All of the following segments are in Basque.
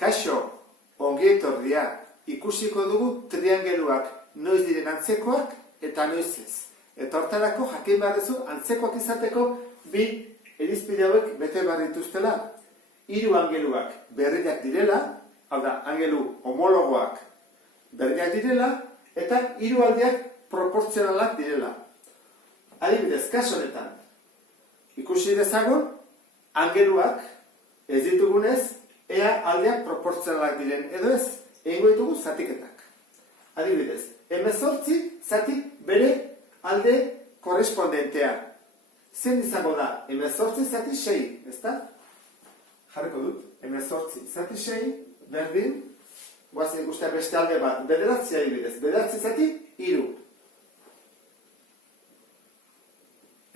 Kaixo, ongi etorria, ikusiko dugu triangeluak noiz diren antzekoak eta noiz ez. Eta hortarako jakin behar duzu antzekoak izateko bi irizpide hauek bete behar dituztela. Hiru angeluak berdinak direla, hau da, angelu homologoak berdinak direla, eta hiru aldeak proportzionalak direla. Adibidez, kasu honetan, ikusi dezagun, angeluak ez ditugunez, ea aldeak proportzionalak diren edo ez, egingo ditugu zatiketak. Adibidez, 18 zati bere alde korrespondentea. Zen izango da, 18 zati 6, ezta? Jarriko dut, 18 zati 6, berdin, guazen ikustea beste alde bat, bederatzi adibidez, bederatzi zati 3.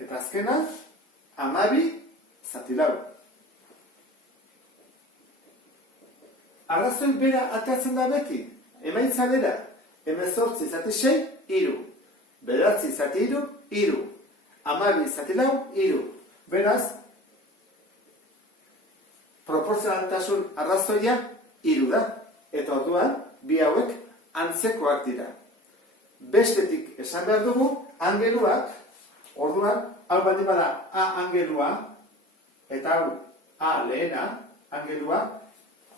Eta azkena, 12 zati 4. Arrazoi bera atatzen da beti, emaitza bera, 18 zati 6, 3. Bederatzi zati 3, 3. 12 zati 4, 3. Beraz, proportzionaltasun arrazoia 3 da. Eta orduan, bi hauek antzekoak dira. Bestetik esan behar dugu, angeluak, orduan, hau baldin bada A angelua, eta hau A lehena angelua,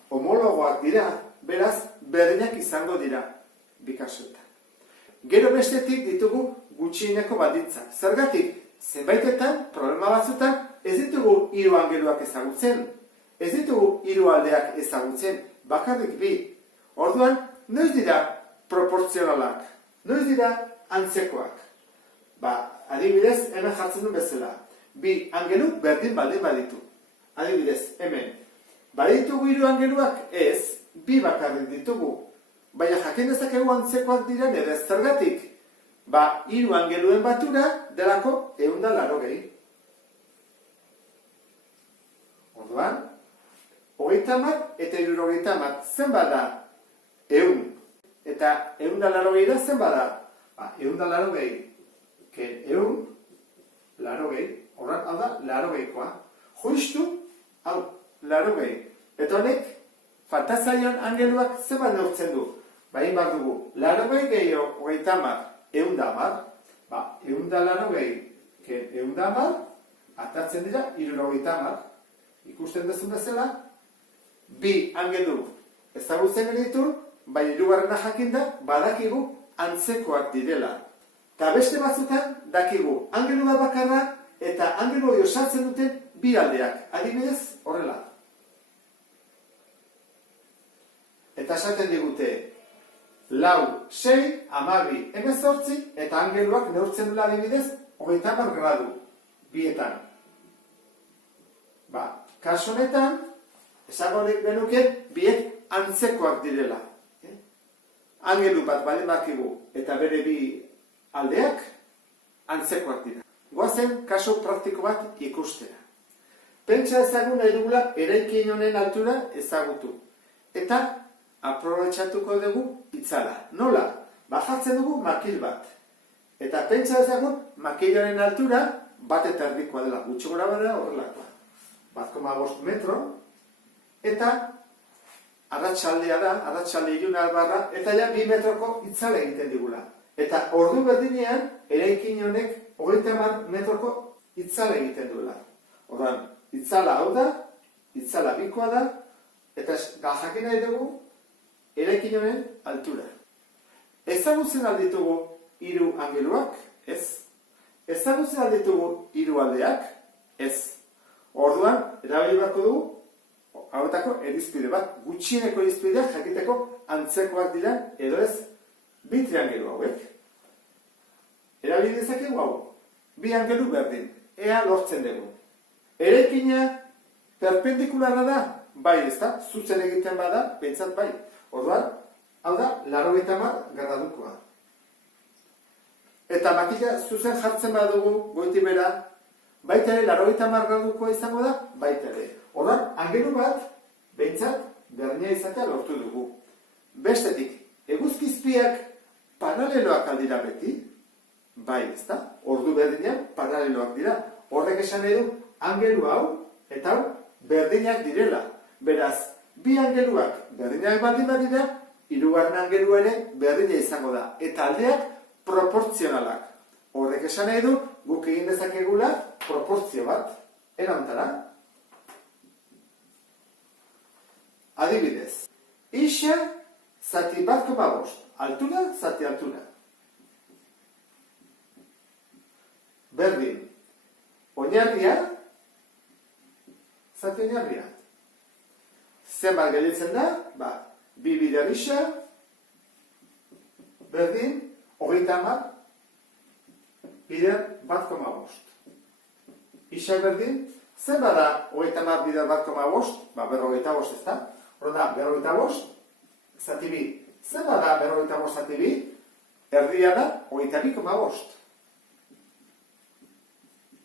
homologoak dira, beraz, berdinak izango dira, bi kasuetan. Gero bestetik ditugu gutxieneko baldintzak. Zergatik, zenbaitetan, problema batzutan, ez ditugu hiru angeluak ezagutzen, ez ditugu hiru aldeak ezagutzen, bakarrik bi. Orduan, noiz dira proportzionalak, noiz dira antzekoak. Adibidez, hemen jartzen duen bezala. Bi angelu berdin baldin baditu. Adibidez, hemen. Baditugu hiru angeluak? Ez, bi bakarrik ditugu. Baina jakin dezakegu antzekoak diren edo ez zergatik. Hiru angeluen batura delako 180. Orduan, 30 eta 70 zenbat da? 100. Eta 180 da zenbat da? 180 ken 180, horren hau da 80koa. Justu, hau, 80. Eta honek, faltazaion angeluak zenbat neurtzen du? Bain bat dugu, 80 gehiago 30, 110. 180 ken 110, atatzen dira 70. Ikusten duzun bezala, bi angelu ezagutzen ditu, bai hirugarrena jakinda badakigu antzekoak direla. Eta beste batzutan dakigu angelu bat bakarra eta angelu hori osatzen duten bi aldeak. Adibidez, horrela. Eta esaten digute, 4, 6, 12, 18 eta angeluak neurtzen dela adibidez 30 gradu bietan. Kasu honetan, esango genuke biek antzekoak direla. Angelu bat baldin bakigu eta bere bi aldeak antzekoak dira. Goazen kasu praktiko bat ikustera. Pentsa ezagun nahi dugula eraikin honen altura ezagutu. Eta aprobetxatuko dugu itzala. Nola? Jartzen dugu makil bat. Eta pentsa ezagun makilaren altura bat eta erdikoa dela. Gutxi gora bada horrelakoa. 1,5 metro. Eta arratsaldea da, arratsalde iluna albarra, eta ja 2 metroko itzala egiten digula. Eta ordu berdinean, eraikin honek 30 metroko itzala egiten duela. Orduan, itzala hau da, itzala bikoa da, eta jakin nahi dugu, eraikin honen altura. Ezagutzen alditugu hiru angeluak? Ez. Ezagutzen alditugu hiru aldeak? Ez. Orduan, erabili beharko dugu, hauetako irizpide bat, gutxieneko irizpideak jakiteko antzekoak dira, edo ez, bi triangelu hauek. Erabili dezakegu hau, bi angelu berdin, ea lortzen dugu. Eraikina perpendikularra da, bai ez da, zuzen egiten bada, pentsat bai. Orduan, hau da, 80 gradukoa. Eta makila zuzen jartzen badugu, goiti bera, baita ere 80 gradukoa izango da, baita ere. Orduan, angelu bat, behintzat, berdina izatea lortu dugu. Bestetik, eguzkizpiak paraleloak aldira beti, bai, ezta? Ordu berdinean paraleloak dira. Horrek esan nahi du, angelu hau eta hau berdinak direla. Beraz, bi angeluak berdinak baldin badira, hirugarren angelua ere berdina izango da. Eta aldeak proportzionalak. Horrek esan nahi du, guk egin dezakegula proportzio bat. Erantara. Adibidez. Ixa, zati 1,5. Altura, zati altura. Berdin. Oinarria, zati oinarria. Zenbat gelditzen da? Bi bider ixa, berdin, 30 bider 1,5. Ixa berdin, zenbat da 30 bider 1,5? 45 ez da? Horda, 45, zati bi. Zenbat da 45 zati bi? Erdia da 22,5.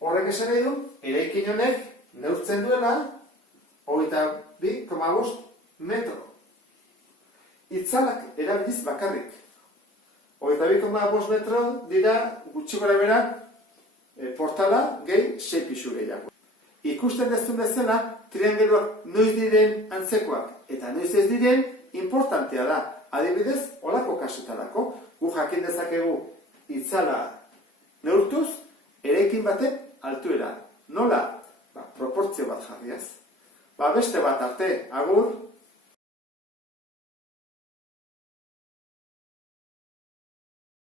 Horrek esan nahi du, eraikin honek neurtzen duela 22,5 metro. Itzalak erabiliz bakarrik. 22,5 metro dira gutxi gora bera portala gehi 6 pisu gehiago. Ikusten dezun bezala, triangeluak noiz diren antzekoak eta noiz ez diren importantea da. Adibidez, olako kasutarako, gu jakin dezakegu itzala neurtuz, eraikin batek altuera. Nola? Proportzio bat jarriaz. Beste bat arte, agur.